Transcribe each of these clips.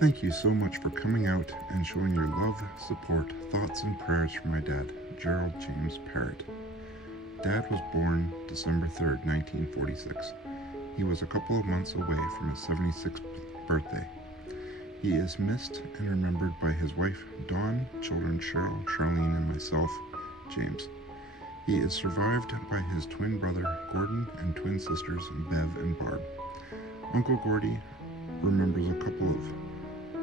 Thank you so much for coming out and showing your love, support, thoughts, and prayers for my dad, Gerald James Parrott. Dad was born December 3rd, 1946. He was a couple of months away from his 76th birthday. He is missed and remembered by his wife, Dawn, children Cheryl, Charlene, and myself, James. He is survived by his twin brother, Gordon, and twin sisters, Bev and Barb. Uncle Gordy remembers a couple of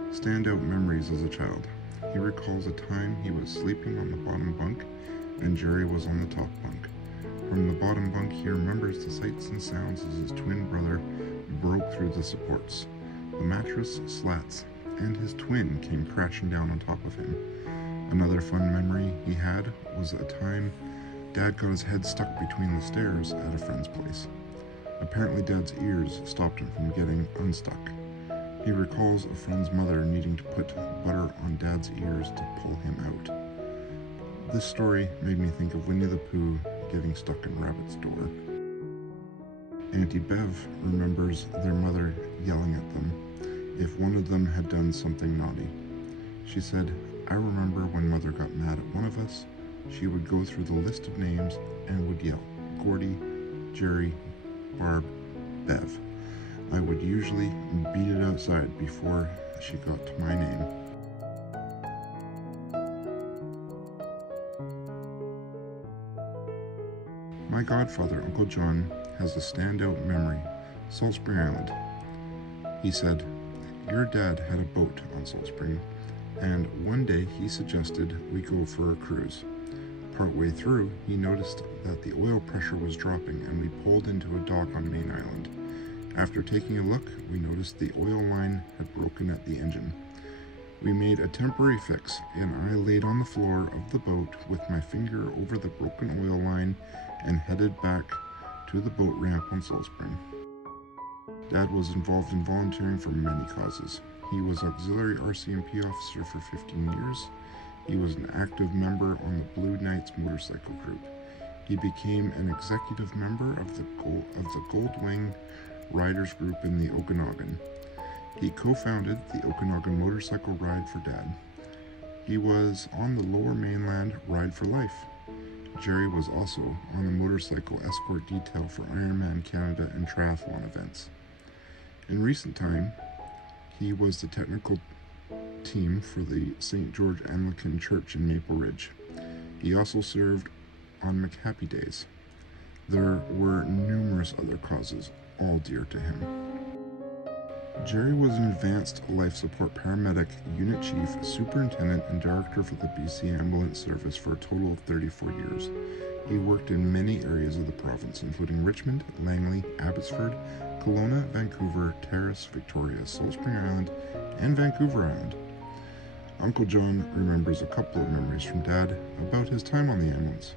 standout memories as a child. He recalls a time he was sleeping on the bottom bunk and Jerry was on the top bunk. From the bottom bunk, he remembers the sights and sounds as his twin brother broke through the supports. The mattress, slats, and his twin came crashing down on top of him. Another fun memory he had was a time Dad got his head stuck between the stairs at a friend's place. Apparently Dad's ears stopped him from getting unstuck. He recalls a friend's mother needing to put butter on Dad's ears to pull him out. This story made me think of Winnie the Pooh getting stuck in Rabbit's door. Auntie Bev remembers their mother yelling at them if one of them had done something naughty. She said, "I remember when Mother got mad at one of us, she would go through the list of names and would yell, Gordy, Jerry, Barb, Bev. I would usually beat it outside before she got to my name." My godfather, Uncle John, has a standout memory, Salt Spring Island. He said, "Your dad had a boat on Salt Spring, and one day he suggested we go for a cruise. Partway through, he noticed that the oil pressure was dropping and we pulled into a dock on Main Island. After taking a look, we noticed the oil line had broken at the engine. We made a temporary fix, and I laid on the floor of the boat with my finger over the broken oil line and headed back to the boat ramp on Salt Spring." Dad was involved in volunteering for many causes. He was auxiliary RCMP officer for 15 years. He was an active member on the Blue Knights motorcycle group. He became an executive member of the Gold Wing Riders group in the Okanagan. He co-founded the Okanagan Motorcycle Ride for Dad. He was on the Lower Mainland Ride for Life. Jerry was also on the motorcycle escort detail for Ironman Canada and triathlon events. In recent time, he was the technical team for the St. George Anglican Church in Maple Ridge. He also served on McHappy Days. There were numerous other causes, all dear to him. Jerry was an advanced life support paramedic, unit chief, superintendent, and director for the BC Ambulance Service for a total of 34 years. He worked in many areas of the province, including Richmond, Langley, Abbotsford, Kelowna, Vancouver, Terrace, Victoria, Salt Spring Island, and Vancouver Island. Uncle John remembers a couple of memories from Dad about his time on the ambulance.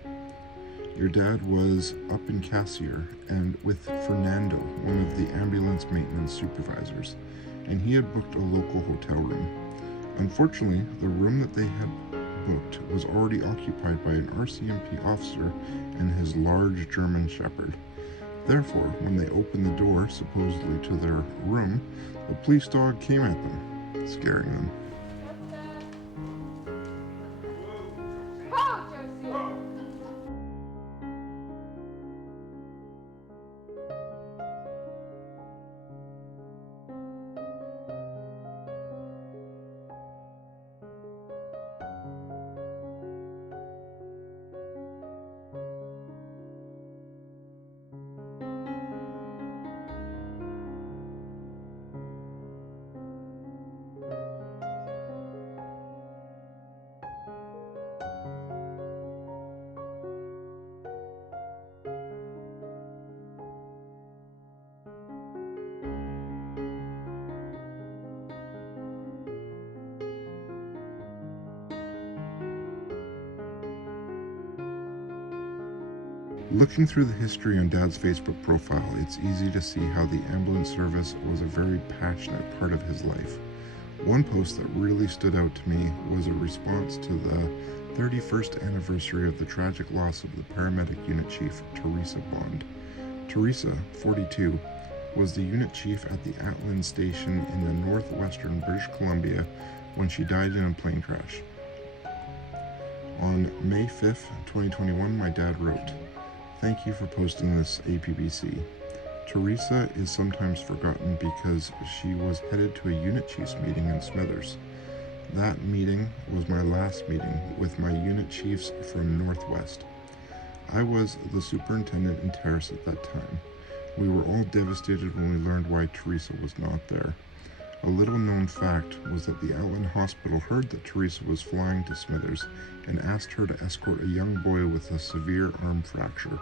"Your dad was up in Cassiar and with Fernando, one of the ambulance maintenance supervisors, and he had booked a local hotel room. Unfortunately, the room that they had booked was already occupied by an RCMP officer and his large German Shepherd. Therefore, when they opened the door, supposedly to their room, the police dog came at them, scaring them. Looking through the history on Dad's Facebook profile, it's easy to see how the ambulance service was a very passionate part of his life. One post that really stood out to me was a response to the 31st anniversary of the tragic loss of the paramedic unit chief, Teresa Bond. Teresa, 42, was the unit chief at the Atlin station in the northwestern British Columbia when she died in a plane crash. On May 5th, 2021, my dad wrote, "Thank you for posting this, APBC. Teresa is sometimes forgotten because she was headed to a unit chiefs meeting in Smithers. That meeting was my last meeting with my unit chiefs from Northwest. I was the superintendent in Terrace at that time. We were all devastated when we learned why Teresa was not there. A little known fact was that the Atlin Hospital heard that Teresa was flying to Smithers and asked her to escort a young boy with a severe arm fracture.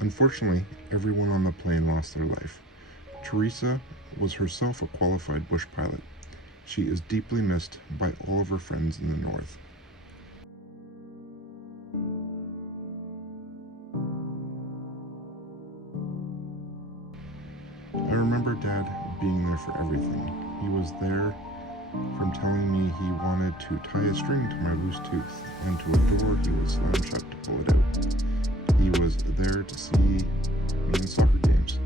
Unfortunately, everyone on the plane lost their life. Teresa was herself a qualified bush pilot. She is deeply missed by all of her friends in the North." I remember Dad being there for everything. He was there from telling me he wanted to tie a string to my loose tooth, and to a door he would slam shut to pull it out. He was there to see me in soccer games.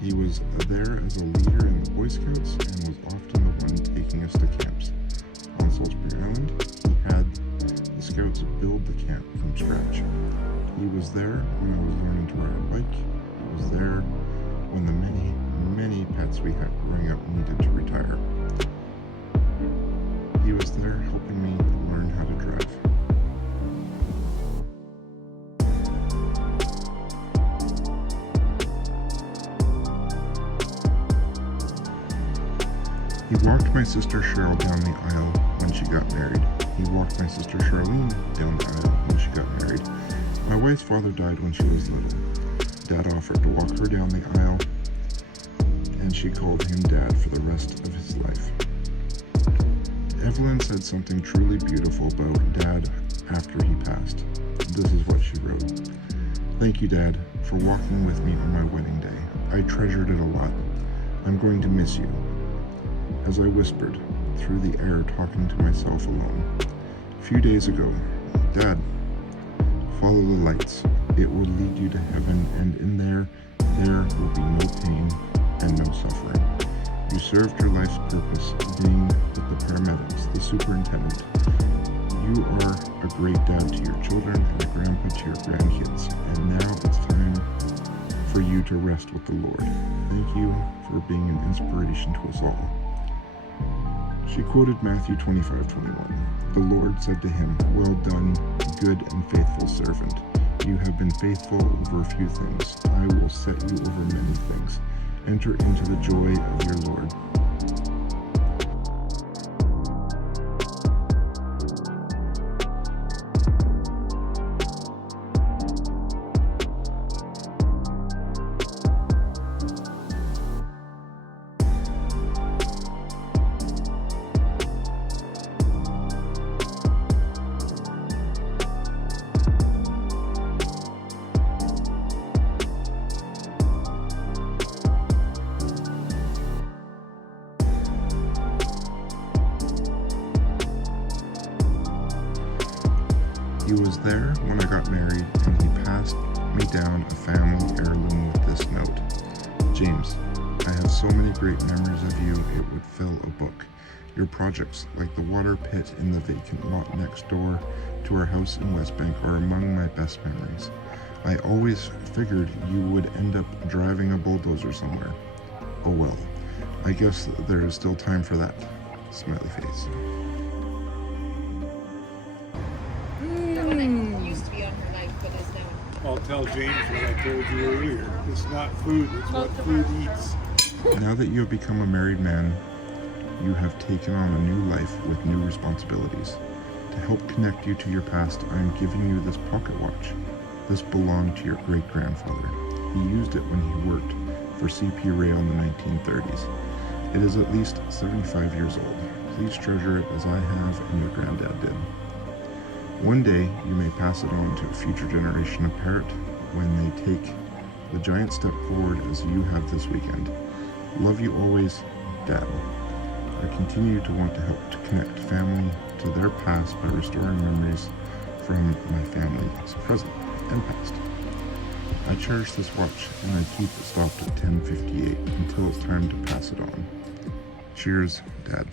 He was there as a leader in the Boy Scouts and was often the one taking us to camps. On Salisbury Island, he had the Scouts build the camp from scratch. He was there when I was learning to ride a bike. He was there when the many pets we had growing up needed to retire. He was there helping me learn how to drive. He walked my sister Cheryl down the aisle when she got married. He walked my sister Charlene down the aisle when she got married. My wife's father died when she was little. Dad offered to walk her down the aisle, and she called him Dad for the rest of his life. Evelyn said something truly beautiful about Dad after he passed. This is what she wrote. "Thank you, Dad, for walking with me on my wedding day. I treasured it a lot. I'm going to miss you." As I whispered through the air, talking to myself alone. A few days ago, "Dad, follow the lights. It will lead you to heaven, and in there will be no pain and no suffering. You served your life's purpose being with the paramedics, the superintendent. You are a great dad to your children and a grandpa to your grandkids, and now it's time for you to rest with the Lord. Thank you for being an inspiration to us all." She quoted Matthew 25:21. "The Lord said to him, 'Well done, good and faithful servant. You have been faithful over a few things. I will set you over many things. Enter into the joy of your Lord.'" He was there when I got married, and he passed me down a family heirloom with this note. "James, I have so many great memories of you it would fill a book. Your projects, like the water pit in the vacant lot next door to our house in West Bank, are among my best memories. I always figured you would end up driving a bulldozer somewhere. Oh well, I guess there is still time for that." Smiley face. I'll tell James what I told you earlier. It's not food, it's what food eats. Now that you have become a married man, you have taken on a new life with new responsibilities. To help connect you to your past, I am giving you this pocket watch. This belonged to your great-grandfather. He used it when he worked for CP Rail in the 1930s. It is at least 75 years old. Please treasure it as I have and your granddad did. One day, you may pass it on to a future generation of Parrott when they take the giant step forward as you have this weekend. Love you always, Dad. I continue to want to help to connect family to their past by restoring memories from my family's present and past. I cherish this watch and I keep it stopped at 10:58 until it's time to pass it on. Cheers, Dad.